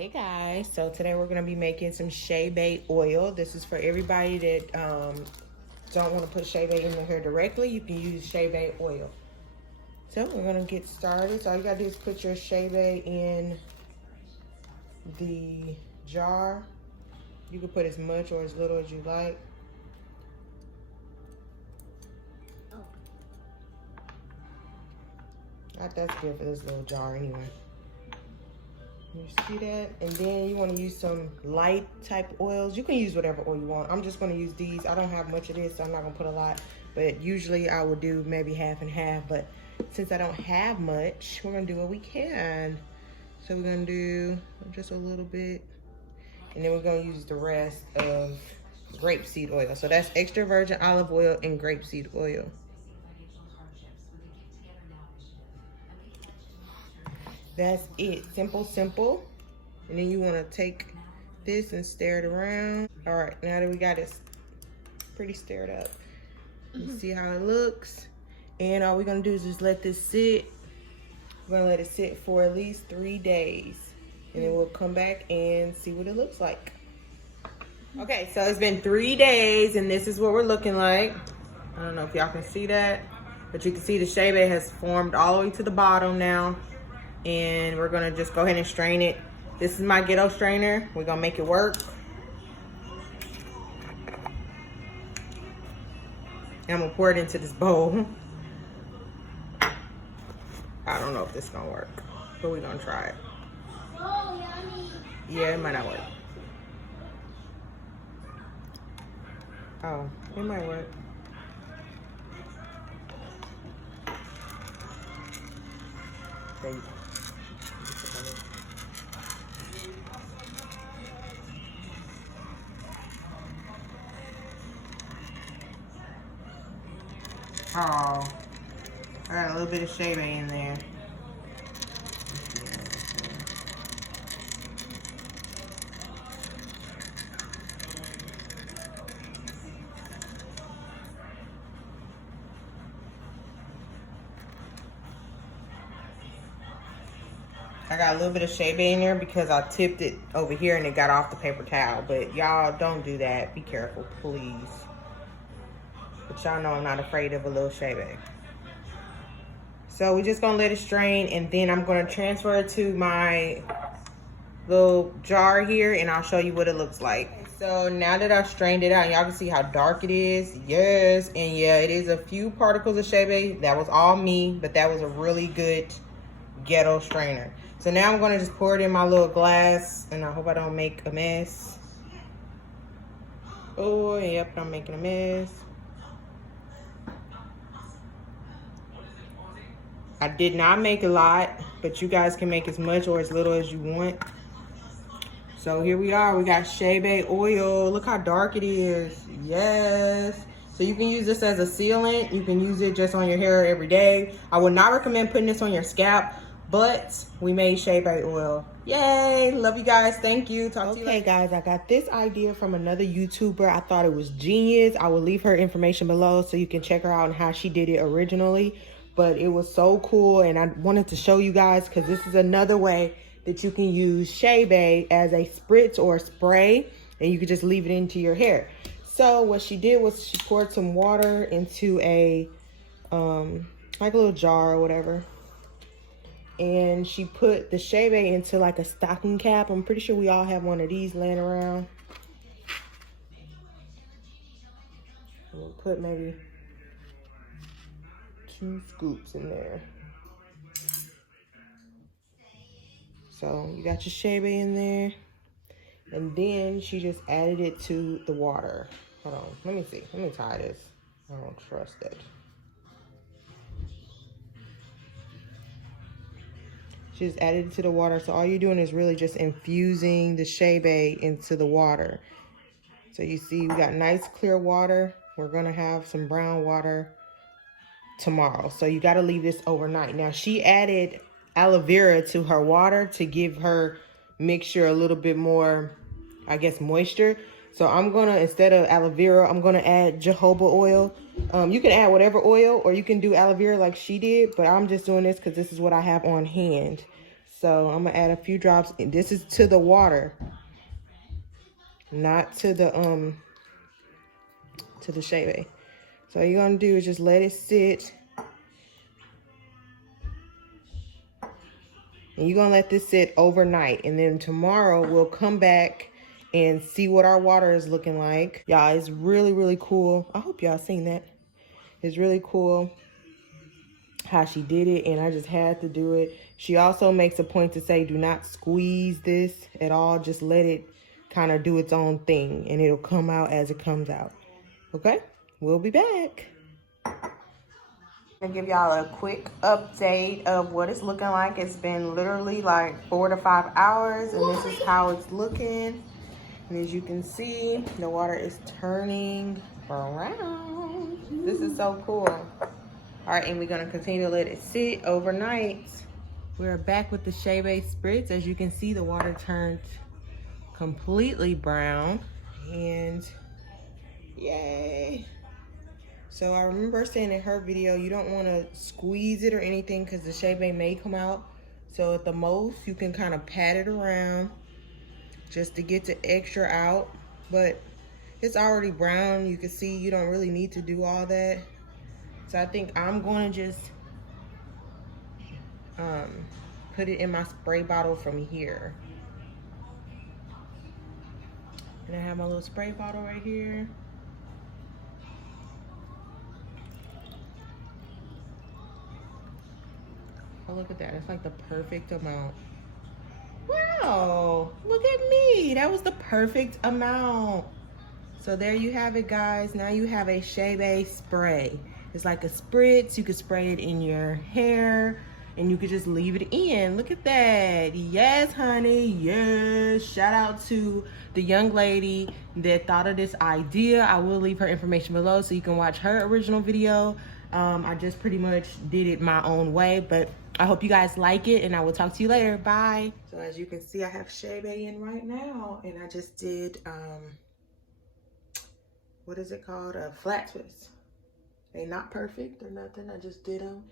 Hey guys, so today we're going to be making some Chebe oil. This is for everybody that don't want to put Chebe in their hair directly. You can use Chebe oil. So we're going to get started. So all you got to do is put your Chebe in the jar. You can put as much or as little as you like. That's good for this little jar anyway. You see that? And then you want to use some light type oils. You can use whatever oil you want. I'm just going to use these. I don't have much of this, so I'm not going to put a lot. But usually I would do maybe half and half. But since I don't have much, we're going to do what we can. So we're going to do just a little bit. And then we're going to use the rest of grapeseed oil. So that's extra virgin olive oil and grapeseed oil. That's it. Simple, simple. And then you want to take this and stir it around. All right, now that we got it pretty stirred up, you see how it looks. And all we're gonna do is just let this sit. We're gonna let it sit for at least 3 days, and then we'll come back and see what it looks like. Okay, so it's been 3 days, and this is what we're looking like. I don't know if y'all can see that, but you can see the Chebe has formed all the way to the bottom now. And we're gonna just go ahead and strain it. This is my ghetto strainer. We're gonna make it work. And I'm gonna pour it into this bowl. I don't know if this is gonna work, but we're gonna try it. Yeah, it might not work. Oh, it might work. There you go. Oh, I got a little bit of Chebe in there. I got a little bit of Chebe in there because I tipped it over here and it got off the paper towel. But y'all don't do that. Be careful, please. But y'all know I'm not afraid of a little Chebe. So we're just gonna let it strain, and then I'm gonna transfer it to my little jar here, and I'll show you what it looks like. So now that I've strained it out, y'all can see how dark it is. Yes, and yeah, it is a few particles of Chebe. That was all me, but that was a really good ghetto strainer. So now I'm gonna just pour it in my little glass, and I hope I don't make a mess. Oh, yep, I'm making a mess. I did not make a lot, but you guys can make as much or as little as you want. So here we are, we got Chebe oil. Look how dark it is. Yes. So you can use this as a sealant. You can use it just on your hair every day. I would not recommend putting this on your scalp, but we made Chebe oil. Yay, love you guys, thank you. Talk to you later. Okay guys, I got this idea from another YouTuber. I thought it was genius. I will leave her information below so you can check her out and how she did it originally. But it was so cool, and I wanted to show you guys because this is another way that you can use Chebe as a spritz or a spray, and you can just leave it into your hair. So what she did was she poured some water into a like a little jar or whatever, and she put the Chebe into like a stocking cap. I'm pretty sure we all have one of these laying around. We'll put maybe 2 scoops in there. So you got your Chebe in there, and then she just added it to the water. Hold on, let me see. Let me tie this. I don't trust it. She just added it to the water. So all you're doing is really just infusing the Chebe into the water. So you see we got nice clear water. We're gonna have some brown water tomorrow. So you got to leave this overnight. Now she added aloe vera to her water to give her mixture a little bit more, I guess, moisture. So I'm gonna, instead of aloe vera, I'm gonna add jojoba oil. You can add whatever oil, or you can do aloe vera like she did, but I'm just doing this because this is what I have on hand. So I'm gonna add a few drops. And this is to the water, not to the Chebe. So all you're gonna do is just let it sit. And you're gonna let this sit overnight. And then tomorrow we'll come back and see what our water is looking like. Y'all, it's really, really cool. I hope y'all seen that. It's really cool how she did it, and I just had to do it. She also makes a point to say, do not squeeze this at all. Just let it kind of do its own thing, and it'll come out as it comes out. Okay? We'll be back. I'm gonna give y'all a quick update of what it's looking like. It's been literally like 4 to 5 hours, and this is how it's looking. And as you can see, the water is turning around. This is so cool. All right, and we're gonna continue to let it sit overnight. We're back with the Chebe spritz. As you can see, the water turned completely brown, and yay. So I remember saying in her video, you don't wanna squeeze it or anything because the Chebe may come out. So at the most, you can kind of pat it around just to get the extra out, but it's already brown. You can see you don't really need to do all that. So I think I'm going to just put it in my spray bottle from here. And I have my little spray bottle right here. Oh, look at that. It's like the perfect amount. Wow, look at me. That was the perfect amount. So there you have it, guys. Now you have a Chebe spray. It's like a spritz. You could spray it in your hair and you could just leave it in. Look at that. Yes, honey. Yes. Shout out to the young lady that thought of this idea. I will leave her information below so you can watch her original video. I just pretty much did it my own way, but I hope you guys like it, and I will talk to you later. Bye. So as you can see, I have Chebe in right now, and I just did, what is it called? A flat twist. They're not perfect or nothing. I just did them.